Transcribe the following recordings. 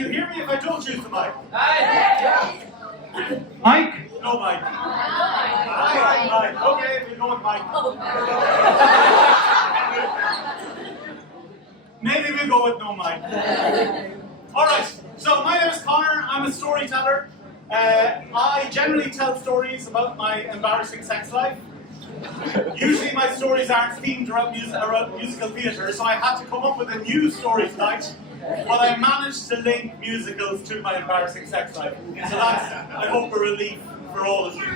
you hear me if I don't use the mic? Mike? No mic. Mic. Okay, we go with mic. Maybe we go with no mic. Alright, so my name is Connor. I'm a storyteller. I generally tell stories about my embarrassing sex life. Usually my stories aren't themed around musical theatre, so I had to come up with a new story tonight. But I managed to link musicals to my embarrassing sex life. So that's, I hope, a relief for all of you.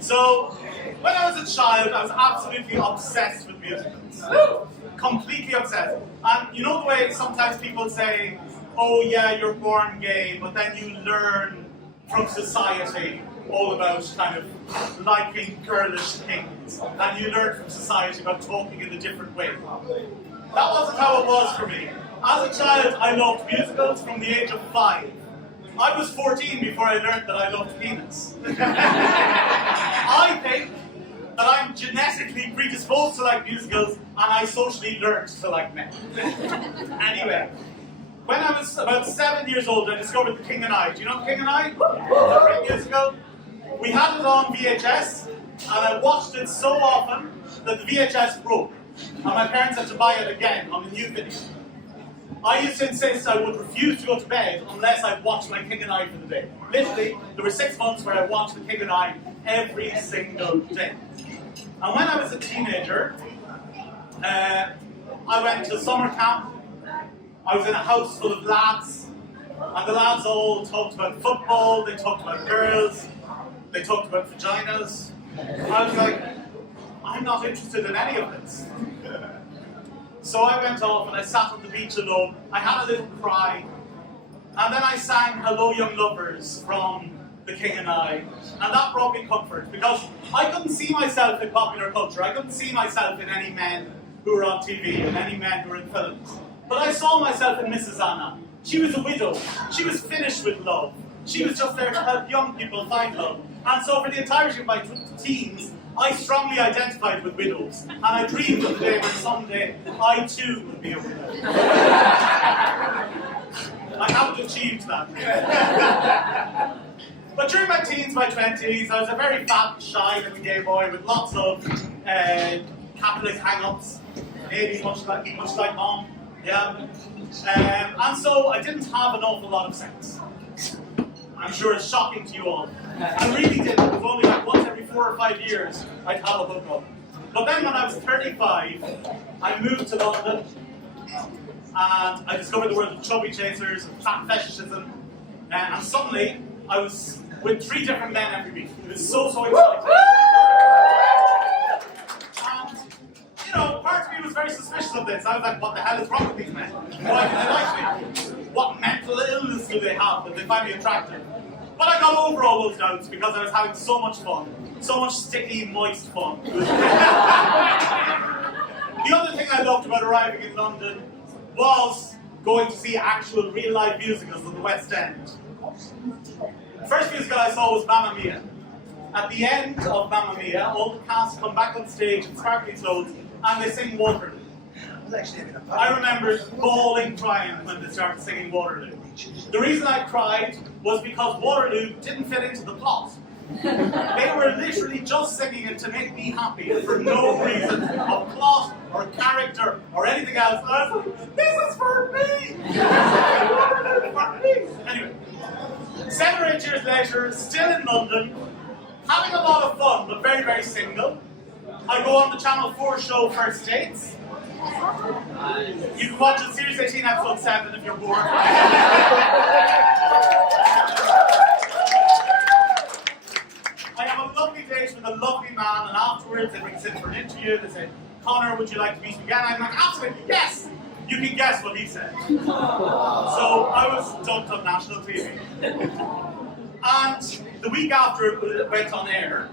So, when I was a child, I was absolutely obsessed with musicals. Completely obsessed. And you know the way sometimes people say, oh yeah, you're born gay, but then you learn from society all about kind of liking girlish things. And you learn from society about talking in a different way. That wasn't how it was for me. As a child, I loved musicals from the age of 5. I was 14 before I learned that I loved peanuts. I think that I'm genetically predisposed to like musicals, and I socially learned to like men. Anyway, when I was about 7 years old, I discovered The King and I. Do you know The King and I? It's a great musical. We had it on VHS, and I watched it so often that the VHS broke. And my parents had to buy it again on the new video. I used to insist I would refuse to go to bed unless I watched my King and I for the day. Literally, there were 6 months where I watched the King and I every single day. And when I was a teenager, I went to summer camp. I was in a house full of lads, and the lads all talked about football, they talked about girls, they talked about vaginas. I was like, I'm not interested in any of this. So I went off and I sat on the beach alone. I had a little cry. And then I sang Hello Young Lovers from The King and I. And that brought me comfort because I couldn't see myself in popular culture. I couldn't see myself in any men who were on TV and any men who were in films. But I saw myself in Mrs. Anna. She was a widow. She was finished with love. She was just there to help young people find love. And so for the entirety of my teens, I strongly identified with widows, and I dreamed of the day when someday I too would be a widow. I haven't achieved that. But during my teens, my 20s, I was a very fat, shy little gay boy with lots of capitalist hang-ups, maybe much like mom. Yeah. And so I didn't have an awful lot of sex. I'm sure it's shocking to you all. I really didn't. It was only like once every 4 or 5 years I'd have a hookup. But then when I was 35, I moved to London and I discovered the world of chubby chasers and fat fetishism. And suddenly I was with 3 different men every week. It was so exciting. And, you know, part of me was very suspicious of this. I was like, what the hell is wrong with these men? Why do they like me? What mental illness do they have that they find me attractive? But I got over all those doubts because I was having so much fun. So much sticky, moist fun. The other thing I loved about arriving in London was going to see actual real-life musicals at the West End. The first musical I saw was Mamma Mia. At the end of Mamma Mia, all the cast come back on stage in sparkly clothes and they sing Waterloo. I remember bawling crying when they started singing Waterloo. The reason I cried was because Waterloo didn't fit into the plot. They were literally just singing it to make me happy for no reason of plot or character or anything else. And I was like, this is for me! Waterloo is for me! Anyway, 7 or 8 years later, still in London, having a lot of fun, but very, very single. I go on the Channel 4 show First Dates. You can watch it, Series 18, Episode 7 if you're bored. I have a lovely date with a lovely man, and afterwards they bring us in for an interview. They say, Connor, would you like to meet me again? I'm like, absolutely, yes! You can guess what he said. So I was dumped on national TV. And the week after it went on air,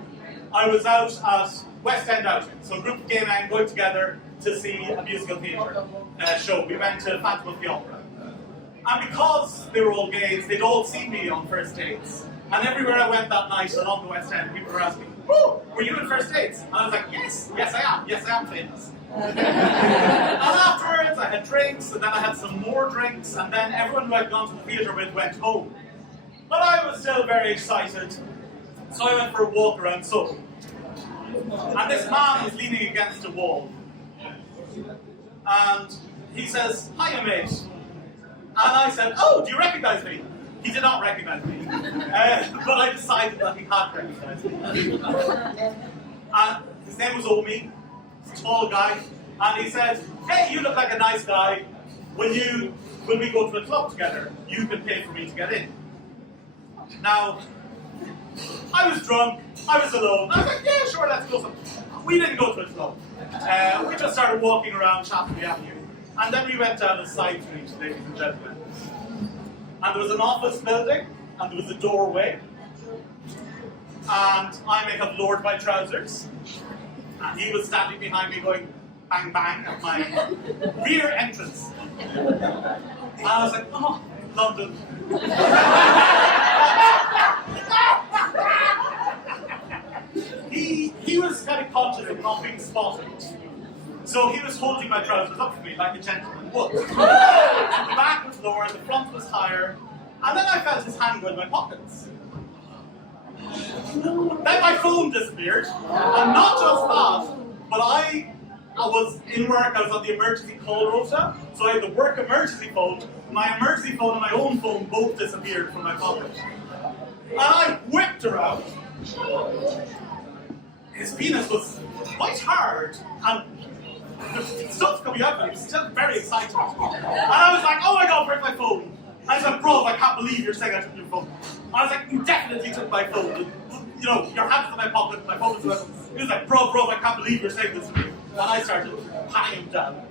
I was out at West End outing. So a group of gay men going together to see a musical theatre show. We went to Phantom of the Opera. And because they were all gays, they'd all seen me on First Dates. And everywhere I went that night along the West End, people were asking, "Oh, were you in First Dates?" And I was like, yes I am famous. And afterwards, I had drinks, and then I had some more drinks, and then everyone who I'd gone to the theatre with went home. But I was still very excited, so I went for a walk around Soho. And this man was leaning against a wall. And he says, "Hiya, mate." And I said, "Oh, do you recognize me?" He did not recognize me. But I decided that he had recognized me. And his name was Omi, a tall guy. And he said, "Hey, you look like a nice guy. When we go to a club together, you can pay for me to get in." Now, I was drunk, I was alone. I was like, "Yeah, sure, let's go." We didn't go to a club. We just started walking around Shaftesbury Avenue. And then we went down a side street, ladies and gentlemen. And there was an office building, and there was a doorway. And I may have lowered my trousers. And he was standing behind me going bang bang at my rear entrance. And I was like, "Oh, London." He was kind of conscious of not being spotted. So he was holding my trousers up to me like a gentleman would. The back was lower, the front was higher, and then I felt his hand go in my pockets. Then my phone disappeared, and not just that, but I was in work, I was on the emergency call rota, so I had the work emergency phone, my emergency phone and my own phone both disappeared from my pocket. And I whipped around. His penis was quite hard, and the stuff's coming out, but he was still very excited. And I was like, "Oh my God, where's my phone?" And I said, "Bro, I can't believe you're saying I took your phone." I was like, "You definitely took my phone. You know, your hand's in my pocket, my phone is in my pocket." He was like, bro, I can't believe you're saying this to me." And I started patting him down.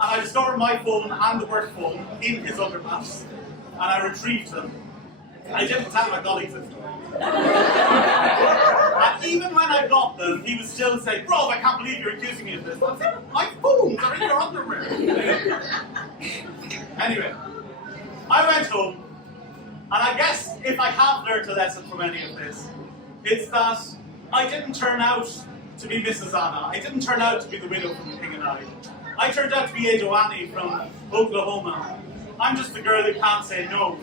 And I discovered my phone and the work phone in his underpants. And I retrieved them. I didn't tell him I got existed. And even when I got them, he was still saying, "Bro, I can't believe you're accusing me of this." I said, "My phones are in your underwear." Anyway, I went home, and I guess if I have learned a lesson from any of this, it's that I didn't turn out to be Mrs. Anna. I didn't turn out to be the widow from The King and I turned out to be Ado Annie from Oklahoma. I'm just the girl who can't say no.